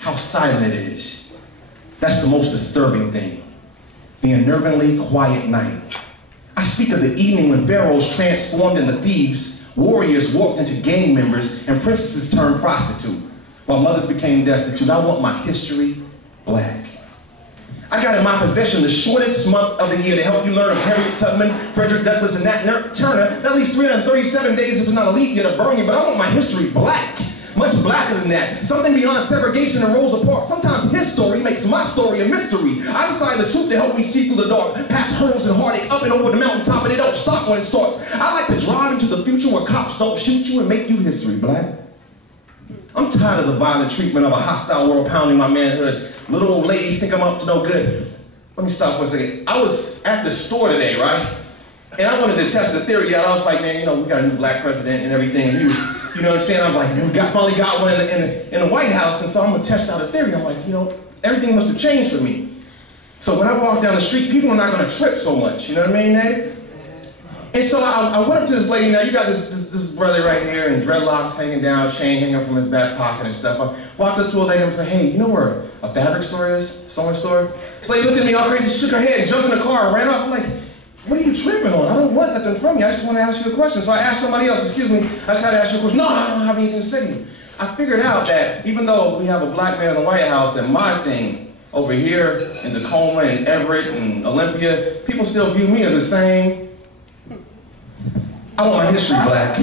how silent it is. That's the most disturbing thing. The unnervingly quiet night. I speak of the evening when pharaohs transformed into thieves, warriors walked into gang members, and princesses turned prostitute, while mothers became destitute. I want my history black. I got in my possession the shortest month of the year to help you learn of Harriet Tubman, Frederick Douglass, and Nat Turner. At least 337 days if it's not a leap year to burn you, but I want my history black. Much blacker than that. Something beyond segregation and Rosa Parks. Sometimes his story makes my story a mystery. I decide the truth to help me see through the dark, past hurdles and heartache, up and over the mountaintop, and it don't stop when it starts. I like to drive into the future where cops don't shoot you and make you history black. I'm tired of the violent treatment of a hostile world pounding my manhood. Little old ladies think I'm up to no good. Let me stop for a second. I was at the store today, right? And I wanted to test the theory out. I was like, man, you know, we got a new black president and everything. And he was, you know what I'm saying? I'm like, man, we finally got one in the White House. And so I'm going to test out a theory. I'm like, you know, everything must have changed for me. So when I walk down the street, people are not going to trip so much. You know what I mean, Nate? And so I went up to this lady. Now, you got this brother right here and dreadlocks hanging down, chain hanging from his back pocket and stuff. I walked up to a lady and said, hey, you know where a fabric store is? Sewing store? This lady looked at me all crazy, shook her head, jumped in the car, and ran off. I'm like, what are you tripping on? I don't want nothing from you. I just want to ask you a question. So I asked somebody else, excuse me, I just had to ask you a question. No, I don't have anything to say to you. I figured out that even though we have a black man in the White House, that my thing over here in Tacoma and Everett and Olympia, people still view me as the same. I want my history black.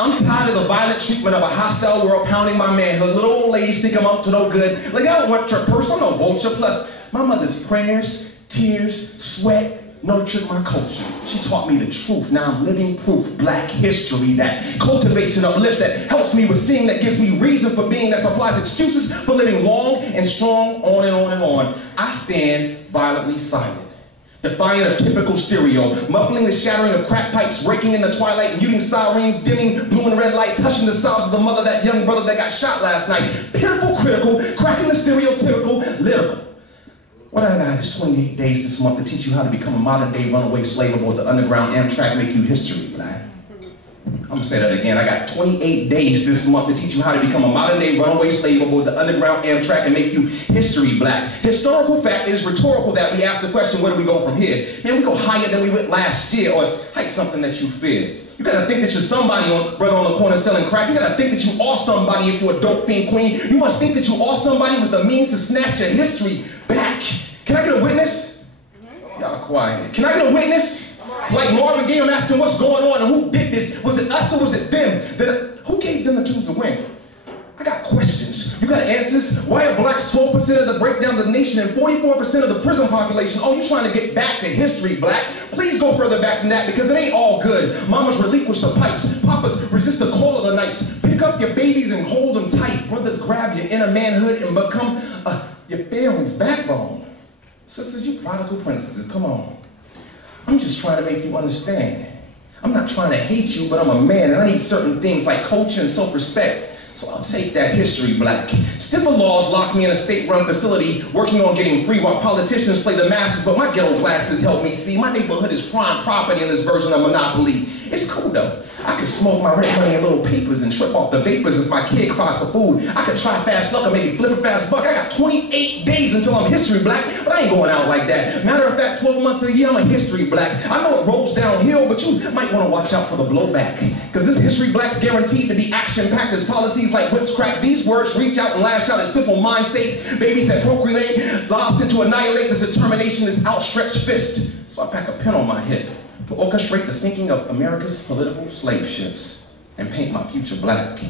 I'm tired of the violent treatment of a hostile world pounding my manhood. Little old ladies think I'm up to no good. Like, I don't want your purse, I'm no vulture. Plus, my mother's prayers, tears, sweat, nurtured my culture. She taught me the truth. Now I'm living proof, black history that cultivates and uplifts, that helps me with seeing, that gives me reason for being, that supplies excuses for living long and strong, on and on and on. I stand violently silent, defiant of typical stereo, muffling the shattering of crack pipes, breaking in the twilight, muting sirens, dimming blue and red lights, hushing the sobs of the mother, that young brother that got shot last night. Pitiful, critical, cracking the stereotypical, lyrical. What I got is 28 days this month to teach you how to become a modern-day runaway slave aboard the underground Amtrak, make you history black. I'm gonna say that again. I got 28 days this month to teach you how to become a modern-day runaway slave aboard the underground Amtrak and make you history black. Historical fact is rhetorical that we ask the question, where do we go from here? Man, we go higher than we went last year, or is height something that you fear? You gotta think that you're somebody, brother on the corner selling crack. You gotta think that you are somebody if you're a dope fiend queen. You must think that you are somebody with the means to snatch your history back. Can I get a witness? Y'all quiet. Can I get a witness? Like Marvin Gaye, I'm asking what's going on and who did this? Was it us or was it them? Who gave them the tools to win? I got questions. You got answers? Why are blacks 12% of the breakdown of the nation and 44% of the prison population? Oh, you're trying to get back to history, black? Please go further back than that, because it ain't all good. Mamas relinquish the pipes. Papas resist the call of the nights. Pick up your babies and hold them tight. Brothers grab your inner manhood and become your family's backbone. Sisters, you prodigal princesses, come on. I'm just trying to make you understand. I'm not trying to hate you, but I'm a man and I need certain things like culture and self-respect. So I'll take that history black. Stiffer laws lock me in a state-run facility, working on getting free while politicians play the masses, but my ghetto glasses help me see. My neighborhood is prime property in this version of Monopoly. It's cool though. I could smoke my rent money in little papers and trip off the vapors as my kid cries for food. I could try fast luck or maybe flip a fast buck. I got 28 days until I'm history black, but I ain't going out like that. Matter of fact, 12 months of the year, I'm a history black. I know it rolls downhill, but you might want to watch out for the blowback, because this history black's guaranteed to be action-packed as policies like whips crack. These words reach out and lash out at simple mind states, babies that procreate, lobster to annihilate. This determination, this outstretched fist. So I pack a pen on my hip to orchestrate the sinking of America's political slave ships and paint my future black.